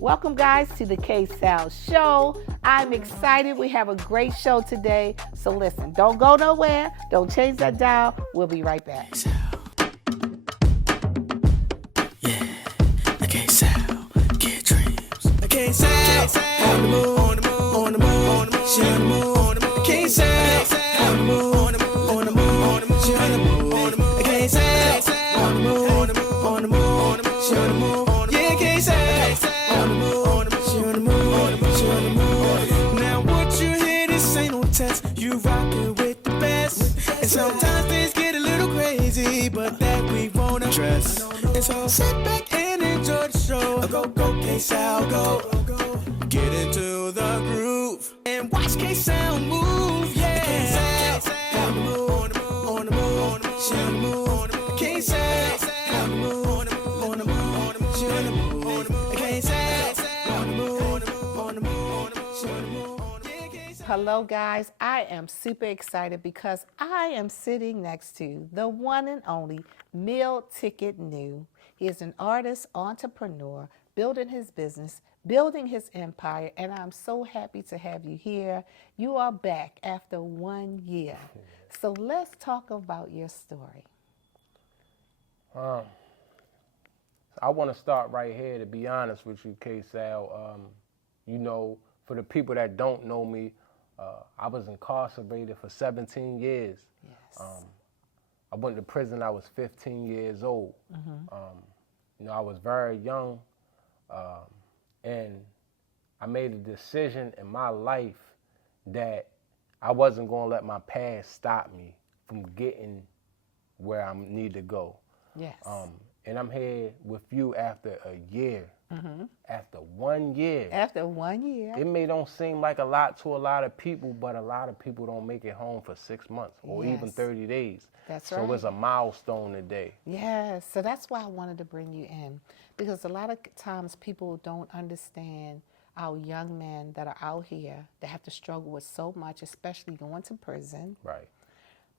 Welcome, guys, to the KSAL Show. I'm excited. We have a great show today. So listen, don't go nowhere. Don't change that dial. We'll be right back. Yeah, the KSAL, get dreams. The KSAL, on the move, on the move, on the move, on the move, she on the move, on the move. KSAL, on the move, on the move, on the move, on the move, she on the move, on the move. The KSAL, on the move, on the move, on the move, on the move, she on the move. Yeah, KSAL, on the move, on the move, she on the move, on the move, she on the move. Now what you hear, this ain't no test. You rockin' with the best, and sometimes things get a little crazy, but that we won't address. And so sit back and enjoy the show. Go, go, KSAL, go. Get into the groove and watch KSAL move. Yeah, KSAL, on the move, on the move, on the move, on the move, she on the move, on the move. KSAL, on the move, on the move, on the move, on the move, she on the move, on the move. KSAL, on the move, on the move, on the move, on the move, she on the move. Hello, guys. I am super excited because I am sitting next to the one and only MEALTICKETNU. He is an artist, entrepreneur, building his business, building his empire, and I'm so happy to have you here. You are back after 1 year. So let's talk about your story. I want to start right here, to be honest with you, KSAL. You know, for the people that don't know me, I was incarcerated for 17 years. Yes. I went to prison, I was 15 years old. You know, I was very young, and I made a decision in my life that I wasn't going to let my past stop me from getting where I need to go. Yes. And I'm here with you after a year. After 1 year. After 1 year. It may don't seem like a lot to a lot of people, but a lot of people don't make it home for 6 months or even 30 days. That's right. So it's a milestone today. Yes, so that's why I wanted to bring you in, because a lot of times people don't understand our young men that are out here that have to struggle with so much, especially going to prison. Right.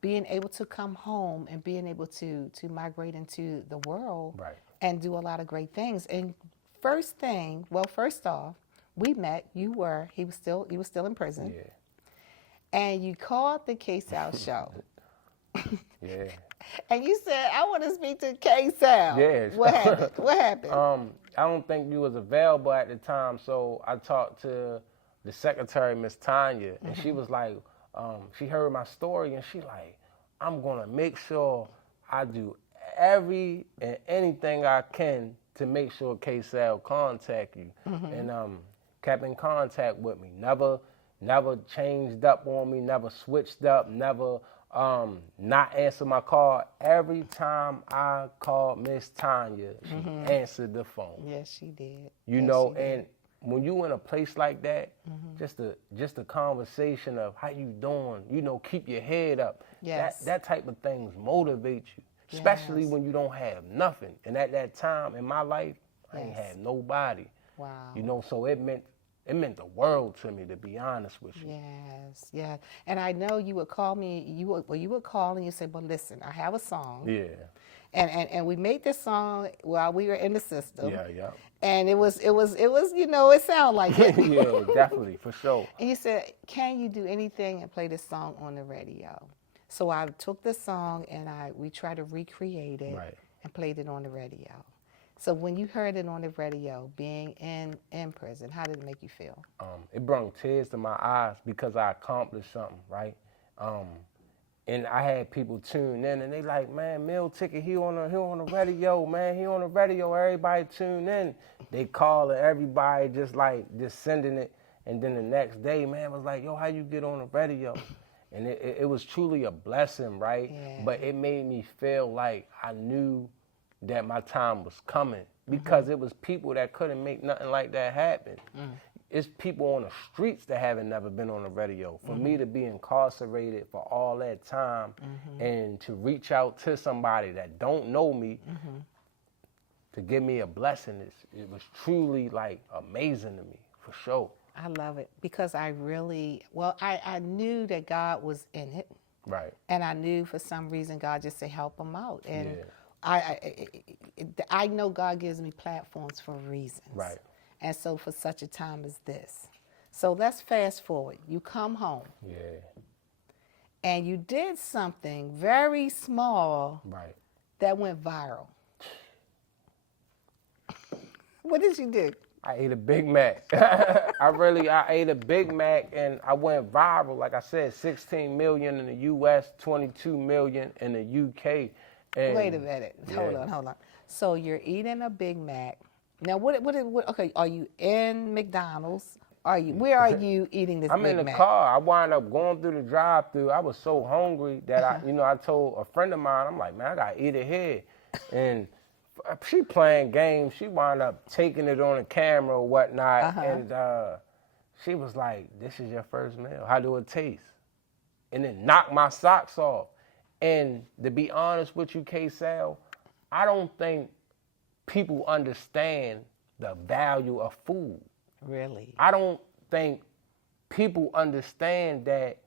Being able to come home and being able to migrate into the world. Right. And do a lot of great things. And first off, we met, he was still in prison. Yeah. And you called the KSAL show. Yeah. And you said, I want to speak to KSAL. Yes. What happened? What happened? I don't think you was available at the time, so I talked to the secretary, Miss Tanya, and she was like, she heard my story, and she like, I'm gonna make sure I do every and anything I can to make sure KSAL contact you. And kept in contact with me. Never changed up on me, never switched up, never not answered my call. Every time I called Miss Tanya, she answered the phone. Yes, she did. You know, and when you in a place like that, just a conversation of how you doing, you know, keep your head up. Yes. That type of things motivate you, especially when you don't have nothing. And at that time in my life, I ain't had nobody. Wow. You know, so it meant the world to me, to be honest with you. Yes, yeah. And I know you would call me, you would call and you say, well, listen, I have a song. Yeah. And we made this song while we were in the system. Yeah, yeah. And it was, you know, it sounded like it. Yeah, definitely, for sure. And you said, can you do anything and play this song on the radio? So I took the song and we tried to recreate it and played it on the radio. So when you heard it on the radio, being in prison, how did it make you feel? It brought tears to my eyes because I accomplished something, right? And I had people tune in, and they like, man, MEALTICKET, he on the radio, man, he on the radio. Everybody tune in. They call everybody just sending it, and then the next day, man, was like, yo, how you get on the radio? And it was truly a blessing, right? Yeah. But it made me feel like I knew that my time was coming because it was people that couldn't make nothing like that happen. It's people on the streets that haven't never been on the radio. For me to be incarcerated for all that time and to reach out to somebody that don't know me to give me a blessing, it was truly like amazing to me, for sure. I love it because I knew that God was in it. Right. And I knew for some reason God just said help him out. And I know God gives me platforms for reasons. Right. and so for such a time as this. So let's fast forward. You come home. Yeah. And you did something very small Right. that went viral. What did you do? I ate a Big Mac. I ate a Big Mac and I went viral. Like I said, 16 million in the U.S., 22 million in the U.K. And Wait a minute. Hold on. So you're eating a Big Mac. Now, okay, are you in McDonald's? Where are you eating this Big Mac? I'm in the car. I wound up going through the drive-thru. I was so hungry that I told a friend of mine, I'm like, man, I gotta eat it here. And she playing games. She wound up taking it on the camera or whatnot. And she was like, this is your first meal. How do it taste? And then knocked my socks off. And to be honest with you, KSAL, I don't think people understand the value of food. Really? I don't think people understand that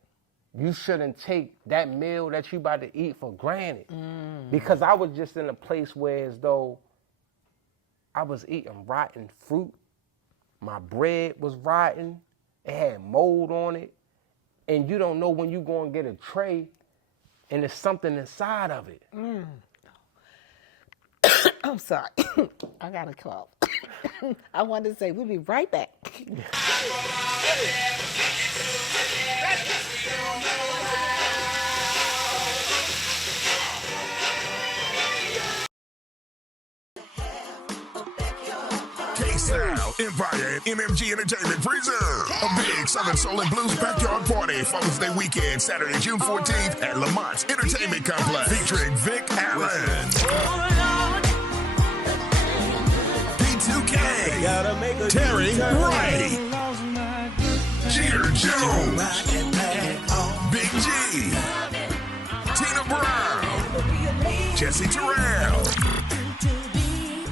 you shouldn't take that meal that you about to eat for granted. Because I was just in a place where as though I was eating rotten fruit. My bread was rotten. It had mold on it. And you don't know when you go and get a tray and there's something inside of it. I'm sorry. I got a cough. I wanted to say we'll be right back. KSAL, Empire, and MMG Entertainment present a big Southern Soul and Blues backyard party Father's Day weekend, Saturday, June 14th at Lamont Entertainment Complex, featuring Vic Allen, P2K, Terry Ray, Jeter Jones, Big G, Tina Brown, Jesse Terrell,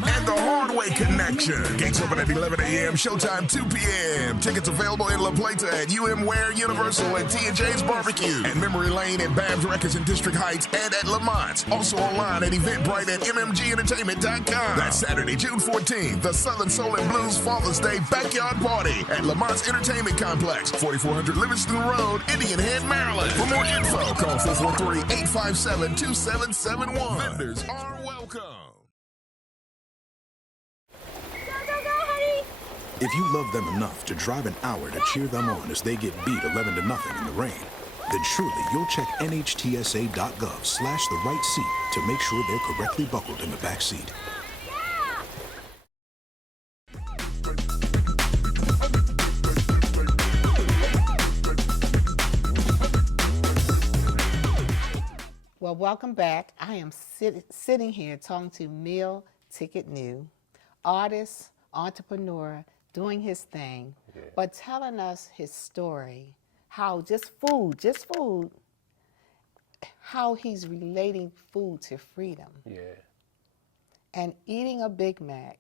and the Hardway Connection. Gates open at 11 a.m., showtime 2 p.m. Tickets available in La Plata at UM Ware, Universal, and T&J's Barbecue, and Memory Lane at Babs Records in District Heights and at Lamont. Also online at Eventbrite at mmgentertainment.com. That's Saturday, June 14th, the Southern Soul and Blues Father's Day Backyard Party at Lamont's Entertainment Complex, 4400 Livingston Road, Indian Head, Maryland. For more info, call 443-857-2771. Vendors are welcome. If you love them enough to drive an hour to cheer them on as they get beat 11-0 in the rain, then surely you'll check nhtsa.gov/the right seat to make sure they're correctly buckled in the back seat. Well, welcome back. I am sitting here talking to MEALTICKETNU, artist, entrepreneur, doing his thing, but telling us his story, how just food, how he's relating food to freedom. Yeah. And eating a Big Mac,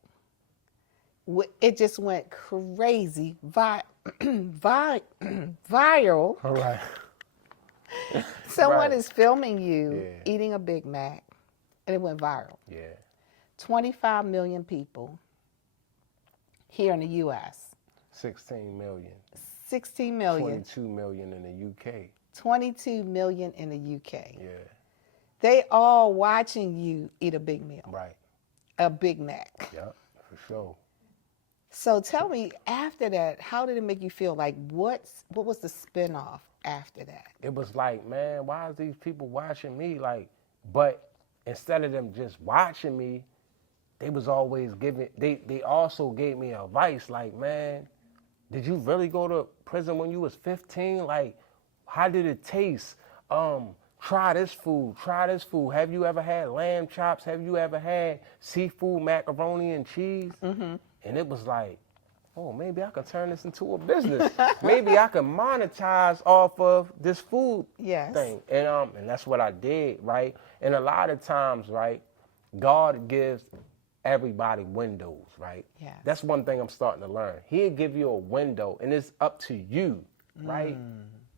it just went crazy, viral. All right. Someone Right. is filming you eating a Big Mac, and it went viral. Yeah. 25 million people here in the U.S. 16 million. 16 million. 22 million in the UK. 22 million in the UK. Yeah. They all watching you eat a big meal, Right. a Big Mac. Yep. For sure. So tell me, after that, how did it make you feel? Like, what was the spinoff after that? It was like, man, why is these people watching me? Like, but instead of them just watching me, they was always giving, they also gave me advice like, man, did you really go to prison when you was 15? Like, how did it taste? Try this food, Have you ever had lamb chops? Have you ever had seafood macaroni and cheese? Mm-hmm. And it was like, oh, maybe I can turn this into a business. Maybe I can monetize off of this food thing. And that's what I did, right? And a lot of times, right, God gives everybody windows, right? Yes. That's one thing I'm starting to learn. He'll give you a window, and it's up to you, right,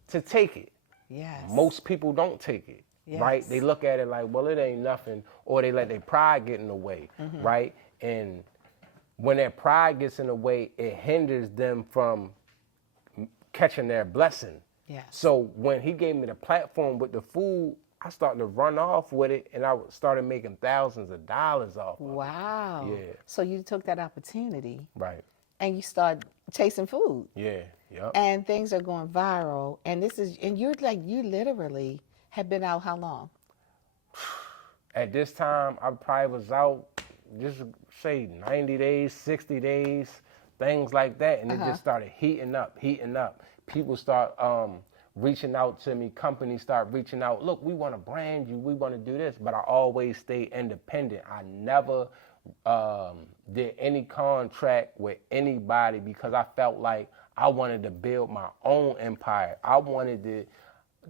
to take it. Yes. Most people don't take it, right? They look at it like, well, it ain't nothing, or they let their pride get in the way, right? And when their pride gets in the way, it hinders them from catching their blessing. Yes. So when he gave me the platform with the food, I started to run off with it, and I started making thousands of dollars off of it. Wow. Yeah. So you took that opportunity Right. and you start chasing food. Yeah. Yep. And things are going viral. And you literally have been out how long? At this time, I probably was out, just say 90 days, 60 days, things like that. And it just started heating up. People start reaching out to me. Companies start reaching out. Look, we want to brand you. We want to do this. But I always stay independent. I never did any contract with anybody because I felt like I wanted to build my own empire. I wanted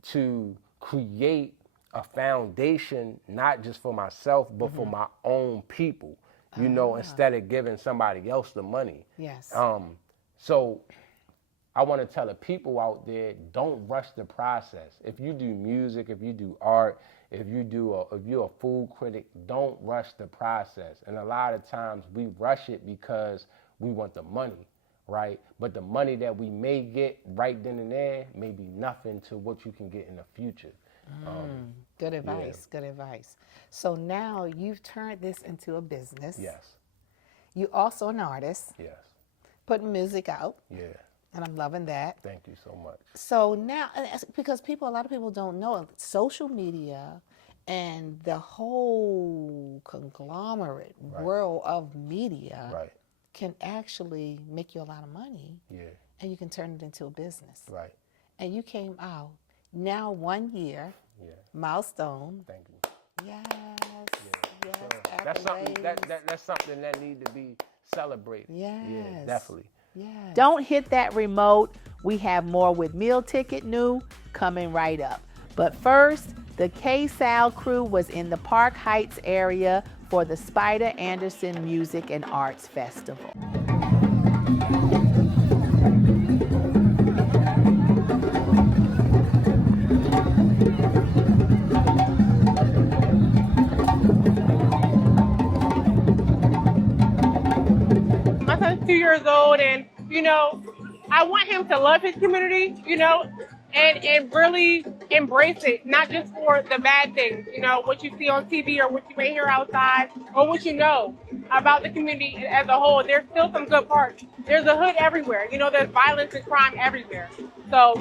to create a foundation, not just for myself, but for my own people, you know, instead of giving somebody else the money. Yes. So I want to tell the people out there, don't rush the process. If you do music, if you do art, if you're a food critic, don't rush the process. And a lot of times we rush it because we want the money, right? But the money that we may get right then and there may be nothing to what you can get in the future. Good advice. Good advice. So now you've turned this into a business. Yes. You're also an artist, Yes. putting music out, Yeah. and I'm loving that. Thank you so much. So now, because a lot of people don't know, social media and the whole conglomerate world of media Right. can actually make you a lot of money, Yeah. and you can turn it into a business. Right. And you came out now 1 year, Yeah. milestone. Thank you. Yes, So yes, that's something accolades. that's something that need to be celebrated. Yeah, Yes. definitely. Yes. Don't hit that remote. We have more with Meal Ticket New coming right up. But first, the KSAL crew was in the Park Heights area for the Spider Anderson Music and Arts Festival. My son's 2 years old, and I want him to love his community, and really embrace it, not just for the bad things, what you see on TV or what you may hear outside or what you know about the community as a whole. There's still some good parts. There's a hood everywhere. There's violence and crime everywhere. So,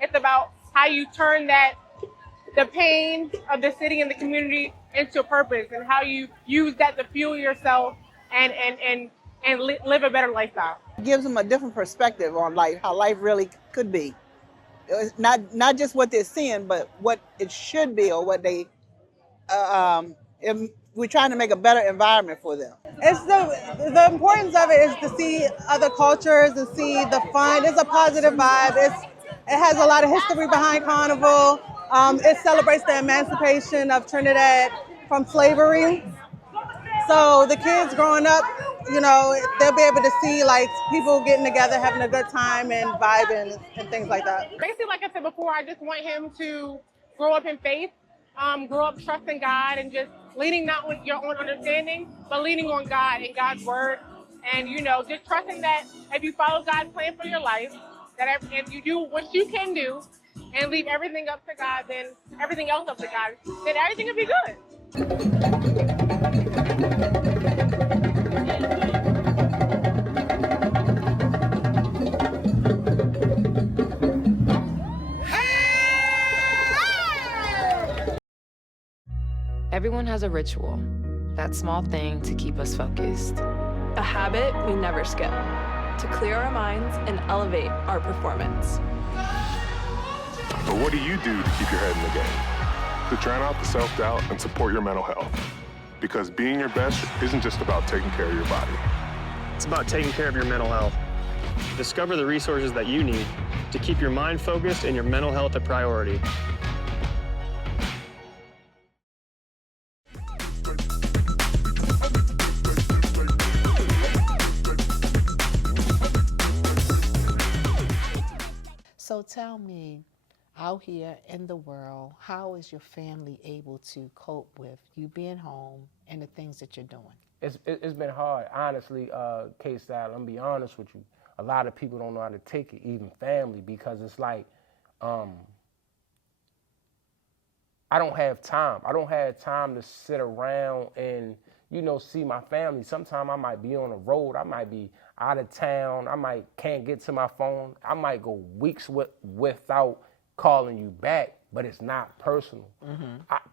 it's about how you turn the pain of the city and the community into purpose, and how you use that to fuel yourself and live a better lifestyle. Gives them a different perspective on life, how life really could be. It's not just what they're seeing, but what it should be, or what they. We're trying to make a better environment for them. It's the importance of it is to see other cultures and see the fun. It's a positive vibe. It has a lot of history behind Carnival. It celebrates the emancipation of Trinidad from slavery. So the kids growing up, they'll be able to see like people getting together, having a good time and vibing and things like that. Basically, like I said before, I just want him to grow up in faith, grow up trusting God, and just leaning not on your own understanding, but leaning on God and God's word. And, just trusting that if you follow God's plan for your life, that if you do what you can do and leave everything up to God, then everything else up to God, then everything will be good. Everyone has a ritual, that small thing to keep us focused. A habit we never skip, to clear our minds and elevate our performance. But what do you do to keep your head in the game? To drown out the self-doubt and support your mental health. Because being your best isn't just about taking care of your body. It's about taking care of your mental health. Discover the resources that you need to keep your mind focused and your mental health a priority. So tell me, out here in the world, how is your family able to cope with you being home and the things that you're doing? it's been hard, honestly, KSAL. I'm gonna be honest with you. A lot of people don't know how to take it, even family, because it's like, I don't have time. I don't have time to sit around and, you know, see my family. Sometimes I might be on the road. I might be out of town. I can't get to my phone. I might go weeks without calling you back, but it's not personal.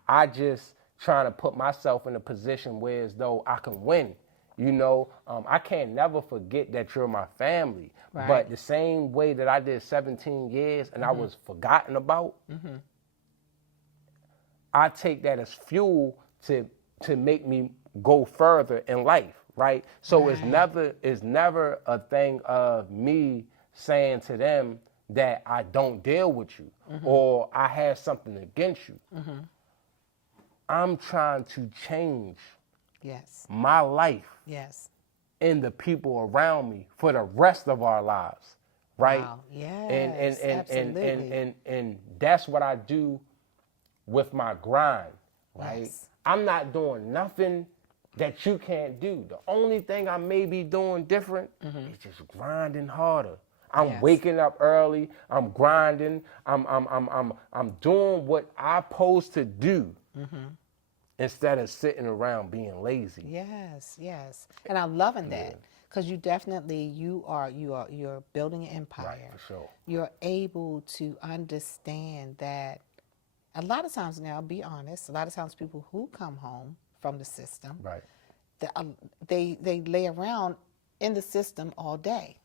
I just trying to put myself in a position where as though I can win. You know, I can't never forget that you're my family. Right. But the same way that I did 17 years and I was forgotten about, I take that as fuel to make me go further in life, right? So it's never a thing of me saying to them that I don't deal with you or I have something against you. I'm trying to change my life and the people around me for the rest of our lives, right? Wow. Yes, absolutely. And that's what I do with my grind, right? Yes. I'm not doing nothing that you can't do. The only thing I may be doing different is just grinding harder. I'm waking up early. I'm grinding. I'm doing what I'm supposed to do instead of sitting around being lazy. Yes, yes, and I'm loving that because you're building an empire. Right, for sure. You're able to understand that a lot of times now, be honest, a lot of times people who come home from the system, right, they lay around in the system all day.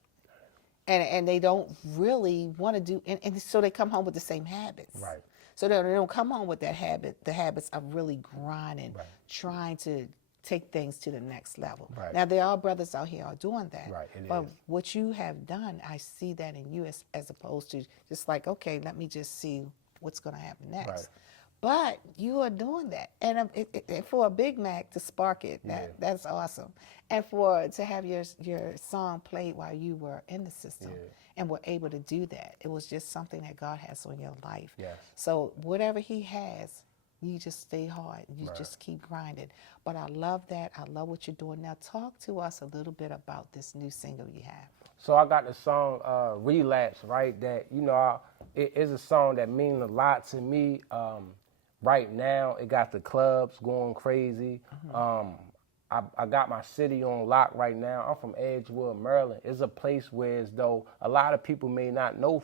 And they don't really want to do, and so they come home with the same habits. Right. So they don't come home with that habit, the habits of really grinding, trying to take things to the next level. Right. Now, there are brothers out here are doing that. Right, but what you have done, I see that in you as opposed to just like, okay, let me just see what's going to happen next. Right. But you are doing that. And for a Big Mac to spark it, that's awesome. And to have your song played while you were in the system and were able to do that, it was just something that God has on your life. Yes. So whatever he has, you just stay hard. You just keep grinding. But I love that. I love what you're doing. Now talk to us a little bit about this new single you have. So I got the song Relapse, right? That, you know, it is a song that means a lot to me. Right now, it got the clubs going crazy. I got my city on lock right now. I'm from Edgewood, Maryland. It's a place where as though a lot of people may not know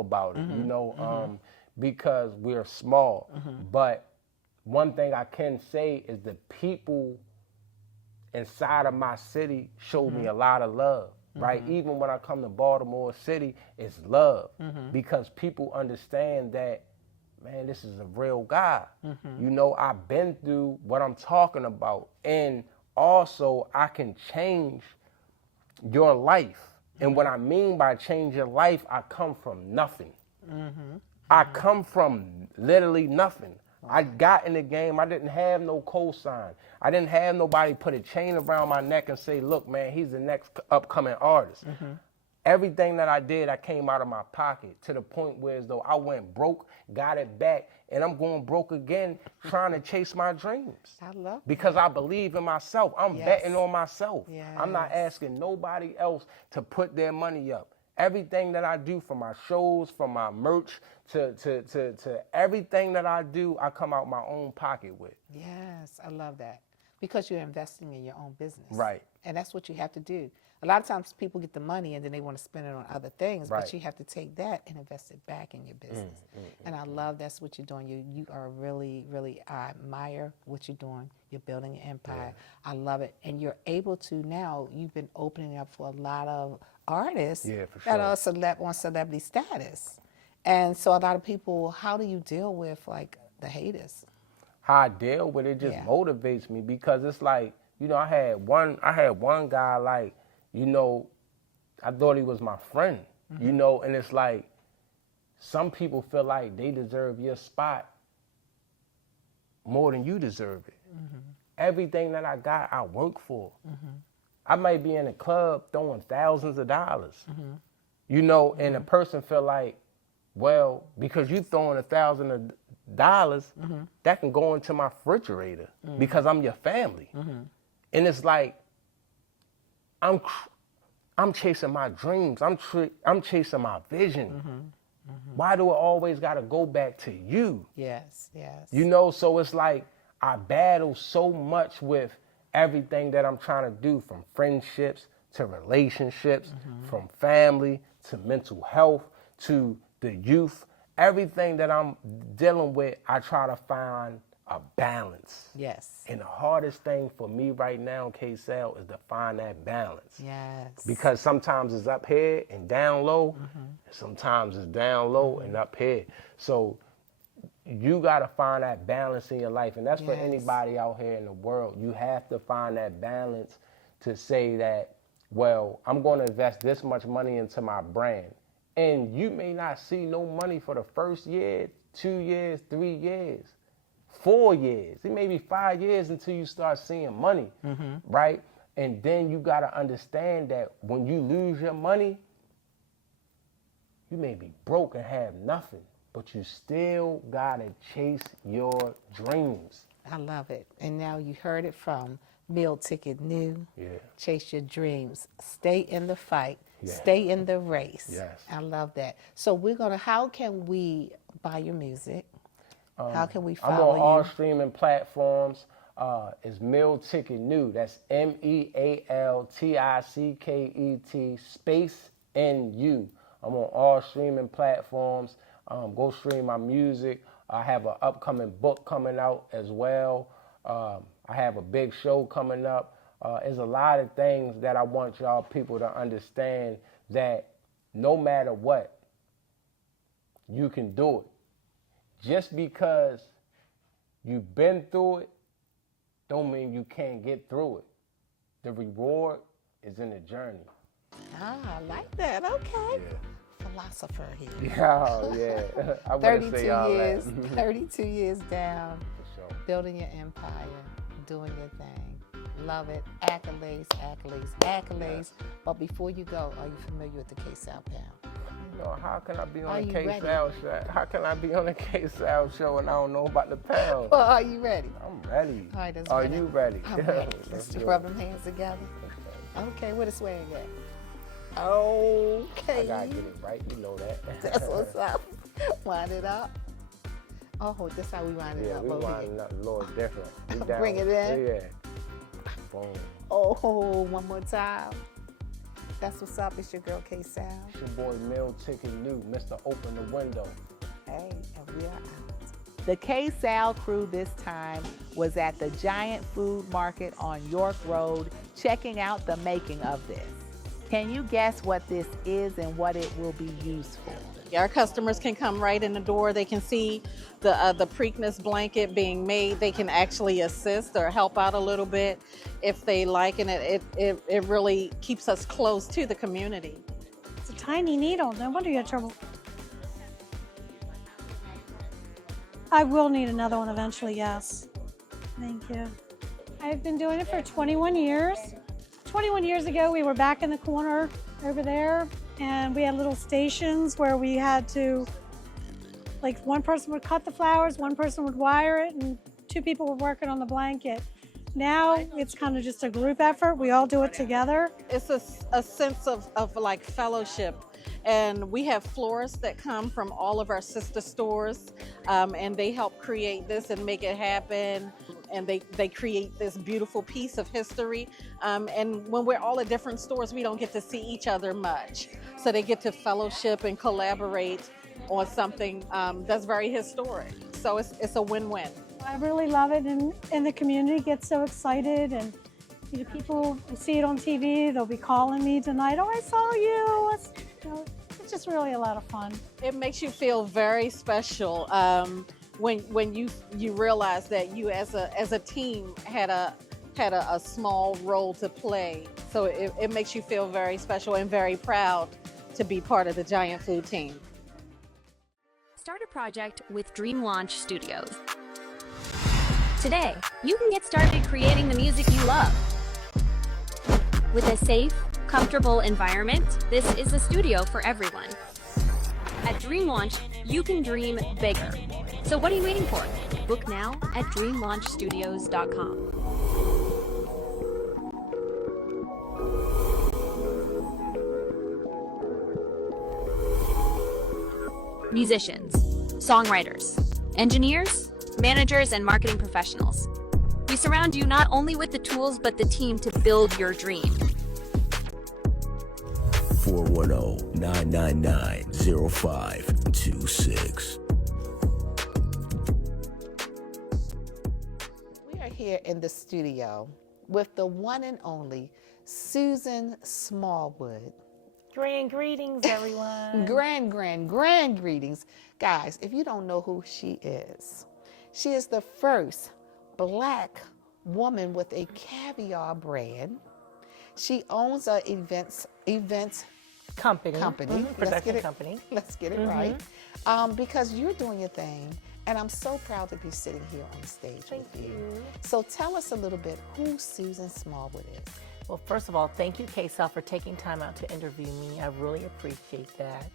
about it, you know, because we're small. But one thing I can say is the people inside of my city showed me a lot of love, right? Even when I come to Baltimore City, it's love because people understand that, man, this is a real guy. You know, I've been through what I'm talking about. And also, I can change your life. And what I mean by change your life, I come from nothing. I come from literally nothing. I got in the game. I didn't have no cosign. I didn't have nobody put a chain around my neck and say, look, man, he's the next upcoming artist. Everything that I did, I came out of my pocket to the point where as though I went broke, got it back, and I'm going broke again trying to chase my dreams. I love because I believe in myself. I'm betting on myself. Yes. I'm not asking nobody else to put their money up. Everything that I do, from my shows, from my merch, to everything that I do, I come out my own pocket with. Yes, I love that. Because you're investing in your own business. Right. And that's what you have to do. A lot of times people get the money and then they want to spend it on other things, Right. but you have to take that and invest it back in your business. And I love that's what you're doing. You are really, really, I admire what you're doing. You're building an empire. I love it. And you're able to now, you've been opening up for a lot of artists that are on celebrity status. And so a lot of people, how do you deal with like the haters? How I deal with it just motivates me because it's like, you know, I had one guy, like, you know, I thought he was my friend, you know, and it's like some people feel like they deserve your spot more than you deserve it. Everything that I got, I work for. I might be in a club throwing thousands of dollars, you know, and a person feel like, well, because you throwing $1,000, that can go into my refrigerator because I'm your family. And it's like, I'm chasing my dreams. I'm chasing my vision. Why do it always got to go back to you? Yes, yes. You know, so it's like I battle so much with everything that I'm trying to do, from friendships to relationships, from family to mental health to the youth. Everything that I'm dealing with, I try to find a balance. Yes. And the hardest thing for me right now, KSAL, is to find that balance. Yes. Because sometimes it's up here and down low, and sometimes it's down low and up here. So you got to find that balance in your life. And that's for anybody out here in the world. You have to find that balance to say that, well, I'm going to invest this much money into my brand. And you may not see no money for the first year, 2 years, 3 years, 4 years. It may be 5 years until you start seeing money, right? And then you got to understand that when you lose your money, you may be broke and have nothing, but you still got to chase your dreams. I love it. And now you heard it from MEALTICKETNU. Yeah. Chase your dreams. Stay in the fight. Yeah. Stay in the race. Yes. I love that. So how can we buy your music? How can we follow you? I'm on all streaming platforms. It's MEALTICKETNU. That's MEALTICKET space NU. I'm on all streaming platforms. Go stream my music. I have an upcoming book coming out as well. I have a big show coming up. There's a lot of things that I want y'all people to understand, that no matter what, you can do it. Just because you've been through it, don't mean you can't get through it. The reward is in the journey. Ah, I like that. Okay. Philosopher here. Yeah. I wouldn't say all years, that. 32 years down, For sure. building your empire, doing your thing. Love it. Accolades, accolades, accolades. But before you go, are you familiar with the KSAL Pound? You know, how can I be on Are the you KSAL show? How can I be on the KSAL show and I don't know about the pound? Well, are you ready? I'm ready. All right, let's Are run it. you ready? I'm ready. Let's rub them hands together. Okay, where the swag at? Okay. I gotta get it right, you know that. That's what's up. Wind it up. Oh, that's how we wind it up. Yeah, we over wind here. it up a little different. We down. Bring it in. Yeah. Boom. Oh, one more time. That's what's up. It's your girl KSAL. It's your boy MEALTICKETNU, Mr. Open the Window. Hey, and we are out. The KSAL crew this time was at the Giant Food Market on York Road, checking out the making of this. Can you guess what this is and what it will be used for? Our customers can come right in the door. They can see the Preakness blanket being made. They can actually assist or help out a little bit if they like, and it really keeps us close to the community. It's a tiny needle. No wonder you had trouble. I will need another one eventually, yes. Thank you. I've been doing it for 21 years. 21 years ago, we were back in the corner over there, and we had little stations where we had to, like, one person would cut the flowers, one person would wire it, and 2 people were working on the blanket. Now it's kind of just a group effort. We all do it together. It's a sense of like fellowship. And we have florists that come from all of our sister stores, and they help create this and make it happen. And they create this beautiful piece of history. And when we're all at different stores, we don't get to see each other much. So they get to fellowship and collaborate on something that's very historic. So it's a win-win. I really love it, and the community gets so excited, and people see it on TV. They'll be calling me tonight. Oh, I saw you. It's just really a lot of fun. It makes you feel very special when you realize that you as a team had a small role to play. So it makes you feel very special and very proud to be part of the Giant Food team. Start a project with Dream Launch Studios. Today, you can get started creating the music you love. With a safe, comfortable environment, this is a studio for everyone. At Dream Launch, you can dream bigger. So what are you waiting for? Book now at dreamlaunchstudios.com. musicians, songwriters, engineers, managers, and marketing professionals. We surround you not only with the tools, but the team to build your dream. 410-999-0526. We are here in the studio with the one and only Susan Smallwood. Grand greetings, everyone. grand greetings. Guys, if you don't know who she is the first Black woman with a caviar brand. She owns a events company. Production company. Let's get it right. Because you're doing your thing, and I'm so proud to be sitting here on the stage with you. So tell us a little bit who Susan Smallwood is. Well, first of all, thank you, KSAL, for taking time out to interview me. I really appreciate that.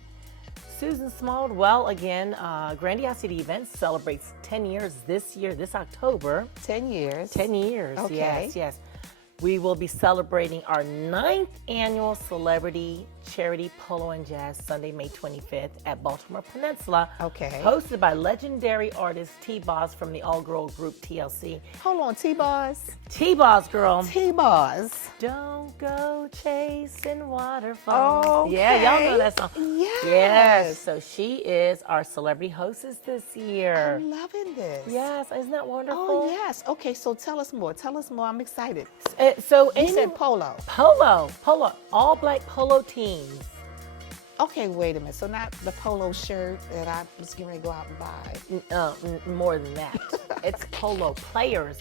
Susan Smallwood, well, again, Grandiosity Events celebrates 10 years this year, this October. 10 years. 10 years, okay. Yes. We will be celebrating our 9th annual Celebrity Charity Polo and Jazz Sunday, May 25th at Baltimore Peninsula. Okay. Hosted by legendary artist T-Boz from the all-girl group TLC. Hold on, T-Boz? T-Boz, girl. T-Boz. Don't go chasing waterfalls. Oh, yeah, y'all know that song. Yes. So she is our celebrity hostess this year. I'm loving this. Yes, isn't that wonderful? Oh, yes. Okay, so tell us more. I'm excited. So you said polo. Polo. All black polo teams. Okay, wait a minute. So not the polo shirt that I was getting ready to go out and buy. More than that. It's polo players.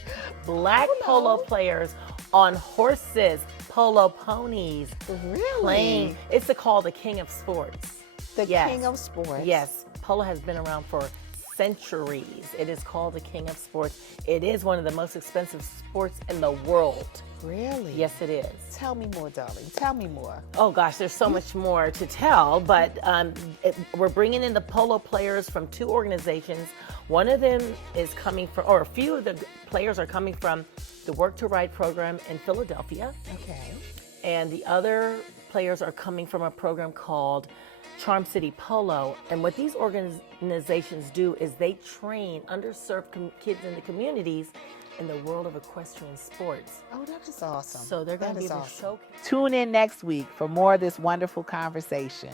Black polo players on horses, polo ponies. Really? Playing. It's called the King of Sports. The King of Sports. Yes. Polo has been around for centuries. It is called the King of Sports. It is one of the most expensive sports in the world. Really? Yes, it is. Tell me more, darling. Tell me more. Oh, gosh, there's so much more to tell, but we're bringing in the polo players from 2 organizations. One of them is coming from, or a few of the players are coming from the Work to Ride program in Philadelphia. Okay. And the other players are coming from a program called Charm City Polo. And what these organizations do is they train underserved kids in the communities in the world of equestrian sports. Oh, that is awesome. So they're going to be able to awesome. showcase. Tune in next week for more of this wonderful conversation.